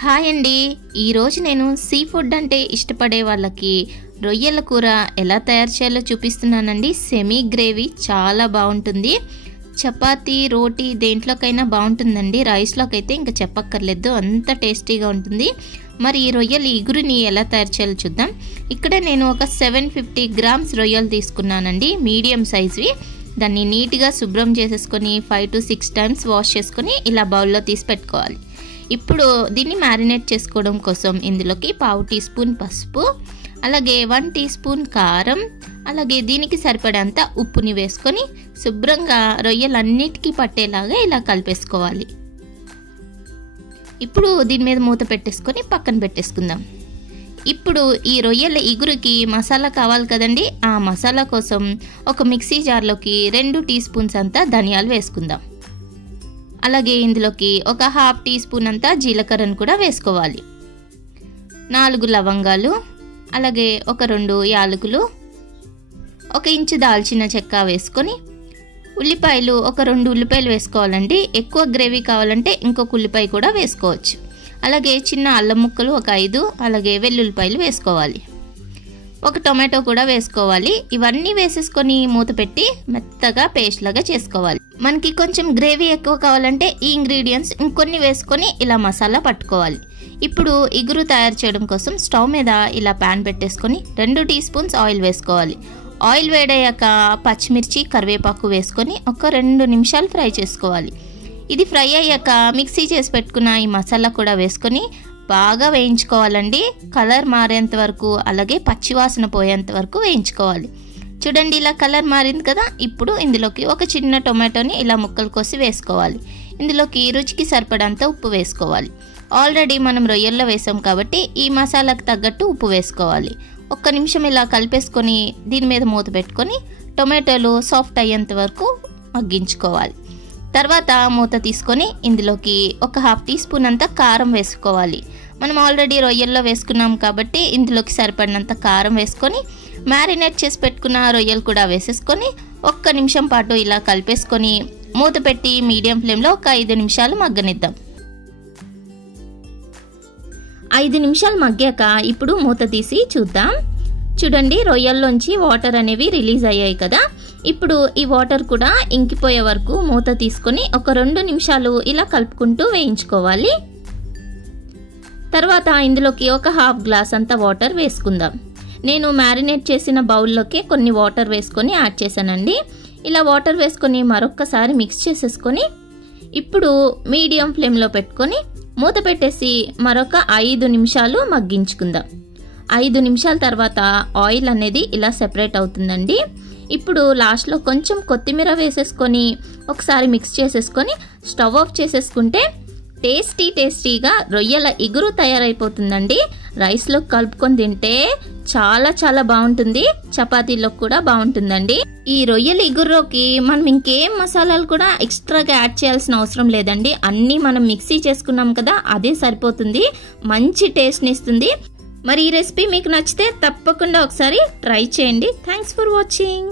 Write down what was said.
Hi అండి, ఈరోజు నేను సీ ఫుడ్ అంటే ఇష్టపడే వాళ్ళకి రొయ్యల కూర ఎలా తయారు చేయాలో చూపిస్తున్నానండి. సెమీ గ్రేవీ చాలా బాగుంటుంది. చపాతీ రోటీ దేంట్లోకైనా బాగుంటుందండి. రైస్లోకి అయితే ఇంకా చెప్పక్కర్లేదు, అంత టేస్టీగా ఉంటుంది. మరి ఈ రొయ్యల ఇగురుని ఎలా తయారు చేయాలో చూద్దాం. ఇక్కడ నేను ఒక 750 గ్రామ్స్ రొయ్యలు తీసుకున్నానండి, మీడియం సైజ్వి. దాన్ని నీట్గా శుభ్రం చేసేసుకొని 5 to 6 టైమ్స్ వాష్ చేసుకొని ఇలా బౌల్లో తీసి పెట్టుకోవాలి. ఇప్పుడు దీన్ని మ్యారినేట్ చేసుకోవడం కోసం ఇందులోకి 1/2 టీ స్పూన్ పసుపు, అలాగే 1 టీ స్పూన్ కారం, అలాగే దీనికి సరిపడేంత ఉప్పుని వేసుకొని శుభ్రంగా రొయ్యలన్నిటికీ పట్టేలాగా ఇలా కలిపేసుకోవాలి. ఇప్పుడు దీని మీద మూత పెట్టేసుకొని పక్కన పెట్టేసుకుందాం. ఇప్పుడు ఈ రొయ్యల ఇగురుకి మసాలా కావాలి కదండి. ఆ మసాలా కోసం ఒక మిక్సీ జార్లోకి 2 టీ స్పూన్స్ అంతా ధనియాలు వేసుకుందాం. అలాగే ఇందులోకి ఒక 1/2 టీ స్పూన్ అంతా జీలకర్రను కూడా వేసుకోవాలి. 4 లవంగాలు, అలాగే ఒక 2 యాలకులు, 1 ఇంచు దాల్చిన చెక్క వేసుకొని ఉల్లిపాయలు ఒక 2 ఉల్లిపాయలు వేసుకోవాలండి. ఎక్కువ గ్రేవీ కావాలంటే ఇంకొక ఉల్లిపాయ కూడా వేసుకోవచ్చు. అలాగే చిన్న అల్లం ముక్కలు ఒక 5, అలాగే వెల్లుల్లిపాయలు వేసుకోవాలి. 1 టొమాటో కూడా వేసుకోవాలి. ఇవన్నీ వేసేసుకొని మూత పెట్టి మెత్తగా పేస్ట్ లాగా చేసుకోవాలి. మనకి కొంచెం గ్రేవీ ఎక్కువ కావాలంటే ఈ ఇంగ్రీడియంట్స్ ఇంకొన్ని వేసుకొని ఇలా మసాలా పట్టుకోవాలి. ఇప్పుడు ఇగురు తయారు చేయడం కోసం స్టవ్ మీద ఇలా ప్యాన్ పెట్టేసుకొని 2 టీ స్పూన్స్ ఆయిల్ వేసుకోవాలి. ఆయిల్ వేడయ్యాక పచ్చిమిర్చి, కరివేపాకు వేసుకొని ఒక 2 నిమిషాలు ఫ్రై చేసుకోవాలి. ఇది ఫ్రై అయ్యాక మిక్సీ చేసి పెట్టుకున్న ఈ మసాలా కూడా వేసుకొని బాగా వేయించుకోవాలండి. కలర్ మారేంత వరకు, అలాగే పచ్చివాసన పోయేంత వరకు వేయించుకోవాలి. చూడండి, ఇలా కలర్ మారింది కదా. ఇప్పుడు ఇందులోకి ఒక చిన్న టొమాటోని ఇలా ముక్కలు కోసి వేసుకోవాలి. ఇందులోకి రుచికి సరిపడంత ఉప్పు వేసుకోవాలి. ఆల్రెడీ మనం రొయ్యల్లో వేసాం కాబట్టి ఈ మసాలాకు తగ్గట్టు ఉప్పు వేసుకోవాలి. 1 నిమిషం ఇలా కలిపేసుకొని దీని మీద మూత పెట్టుకొని టొమాటోలు సాఫ్ట్ అయ్యేంత వరకు మగ్గించుకోవాలి. తర్వాత మూత తీసుకొని ఇందులోకి ఒక 1/2 టీ స్పూన్ అంతా కారం వేసుకోవాలి. మనం ఆల్రెడీ రొయ్యల్లో వేసుకున్నాం కాబట్టి ఇందులోకి సరిపడినంత కారం వేసుకొని మ్యారినేట్ చేసి పెట్టుకున్న రొయ్యలు కూడా వేసేసుకొని 1 నిమిషం పాటు ఇలా కలిపేసుకొని మూత పెట్టి మీడియం ఫ్లేమ్లో ఒక 5 నిమిషాలు మగ్గనిద్దాం. 5 నిమిషాలు మగ్గాక ఇప్పుడు మూత తీసి చూద్దాం. చూడండి, రొయ్యల్లోంచి వాటర్ అనేవి రిలీజ్ అయ్యాయి కదా. ఇప్పుడు ఈ వాటర్ కూడా ఇంకిపోయే వరకు మూత తీసుకొని ఒక 2 నిమిషాలు ఇలా కలుపుకుంటూ వేయించుకోవాలి. తర్వాత ఇందులోకి ఒక 1/2 గ్లాస్ అంతా వాటర్ వేసుకుందాం. నేను మ్యారినేట్ చేసిన బౌల్లోకి కొన్ని వాటర్ వేసుకొని యాడ్ చేశానండి. ఇలా వాటర్ వేసుకొని మరొక్కసారి మిక్స్ చేసేసుకొని ఇప్పుడు మీడియం ఫ్లేమ్లో పెట్టుకొని మూత పెట్టేసి మరొక 5 నిమిషాలు మగ్గించుకుందాం. 5 నిమిషాల తర్వాత ఆయిల్ అనేది ఇలా సెపరేట్ అవుతుందండి. ఇప్పుడు లాస్ట్లో కొంచెం కొత్తిమీర వేసేసుకొని ఒకసారి మిక్స్ చేసేసుకొని స్టవ్ ఆఫ్ చేసేసుకుంటే టేస్టీగా రొయ్యల ఇగురు తయారైపోతుందండి. రైస్లో కలుపుకొని తింటే చాలా చాలా బాగుంటుంది. చపాతీలో కూడా బాగుంటుందండి. ఈ రొయ్యల ఇగురులోకి మనం ఇంకేం మసాలాలు కూడా ఎక్స్ట్రాగా యాడ్ చేయాల్సిన అవసరం లేదండి. అన్నీ మనం మిక్సీ చేసుకున్నాం కదా, అదే సరిపోతుంది. మంచి టేస్ట్ని ఇస్తుంది. మరి ఈ రెసిపీ మీకు నచ్చితే తప్పకుండా ఒకసారి ట్రై చేయండి. Thanks for watching.